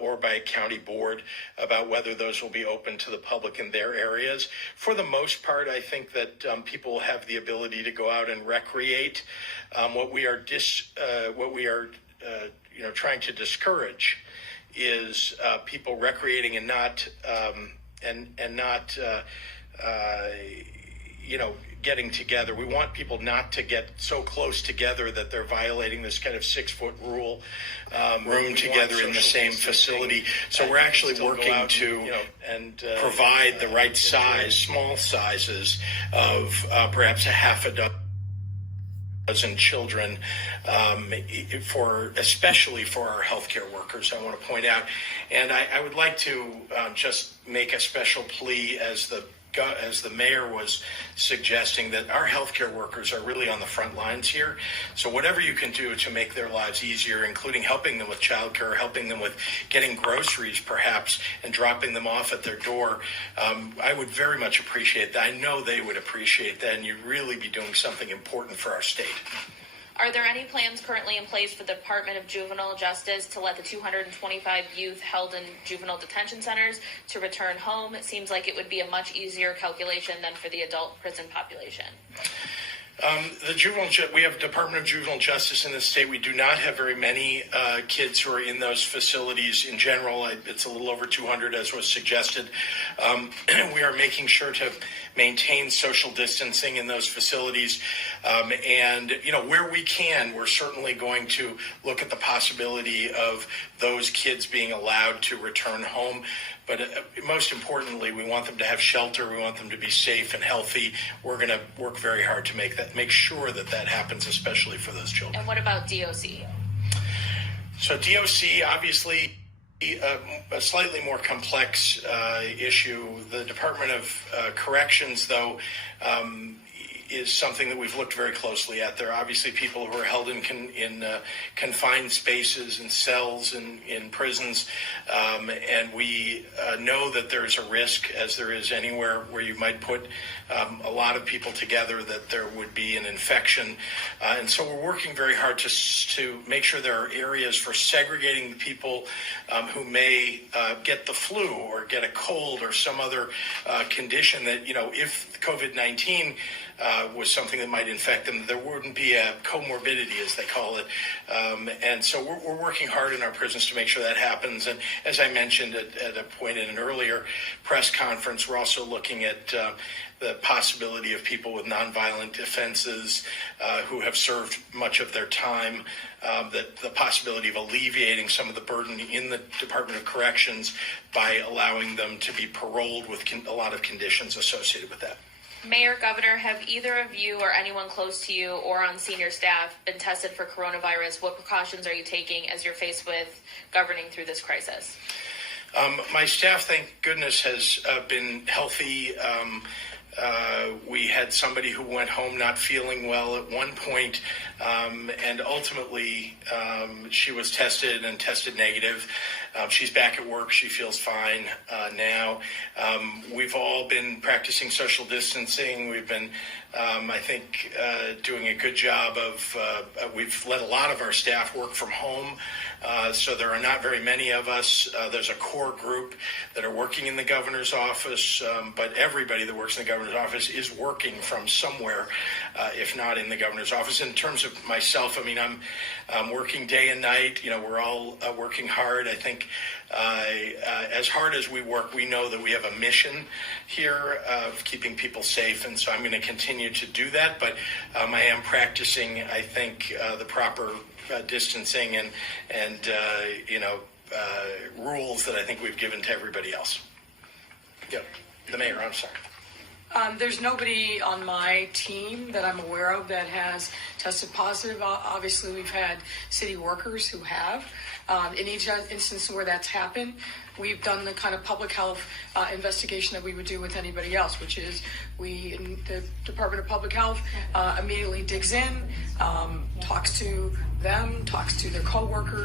or by a county board about whether those will be open to the public in their areas. For the most part, I think that people have the ability to go out and recreate. What we are trying to discourage is people recreating and not getting together. We want people not to get so close together that they're violating this kind of 6-foot rule, room together in the same facility. So we're actually working to provide the right size, small sizes of perhaps a half a dozen children, especially for our healthcare workers, I want to point out. And I would like to just make a special plea as the mayor was suggesting, that our healthcare workers are really on the front lines here. So whatever you can do to make their lives easier, including helping them with childcare, helping them with getting groceries perhaps, and dropping them off at their door, I would very much appreciate that. I know they would appreciate that, and you'd really be doing something important for our state. Are there any plans currently in place for the Department of Juvenile Justice to let the 225 youth held in juvenile detention centers to return home? It seems like it would be a much easier calculation than for the adult prison population. We have Department of Juvenile Justice in the state. We do not have very many kids who are in those facilities in general. It's a little over 200, as was suggested. We are making sure to maintain social distancing in those facilities. And where we can, we're certainly going to look at the possibility of those kids being allowed to return home. But most importantly, we want them to have shelter. We want them to be safe and healthy. We're going to work very hard to make sure that happens, especially for those children. And what about DOC? So DOC, obviously, a slightly more complex issue. The Department of Corrections, though, is something that we've looked very closely at. There are obviously people who are held in confined spaces and cells in prisons, and we know that there's a risk, as there is anywhere where you might put a lot of people together, that there would be an infection. And so we're working very hard to make sure there are areas for segregating the people who may get the flu or get a cold or some other condition that, if COVID-19 was something that might infect them, there wouldn't be a comorbidity, as they call it. And so we're working hard in our prisons to make sure that happens. And as I mentioned at a point in an earlier press conference, we're also looking at the possibility of people with nonviolent offenses who have served much of their time, that the possibility of alleviating some of the burden in the Department of Corrections by allowing them to be paroled with a lot of conditions associated with that. Mayor, Governor, have either of you or anyone close to you or on senior staff been tested for coronavirus? What precautions are you taking as you're faced with governing through this crisis? My staff, thank goodness, has been healthy. We had somebody who went home not feeling well at one point, and ultimately she was tested negative. She's back at work. She feels fine now. We've all been practicing social distancing. We've been, I think, doing a good job of, we've let a lot of our staff work from home. So there are not very many of us. There's a core group that are working in the governor's office, but everybody that works in the governor's office is working from somewhere, if not in the governor's office. In terms of myself, I mean, I'm working day and night. We're all working hard. I think as hard as we work, we know that we have a mission here of keeping people safe, and so I'm going to continue to do that. But I am practicing, I think, the proper distancing and rules that I think we've given to everybody else. Yep. The mayor, I'm sorry. There's nobody on my team that I'm aware of that has tested positive. Obviously, we've had city workers who have. In each instance where that's happened, we've done the kind of public health investigation that we would do with anybody else, which is the Department of Public Health immediately digs in, talks to them, talks to their coworkers.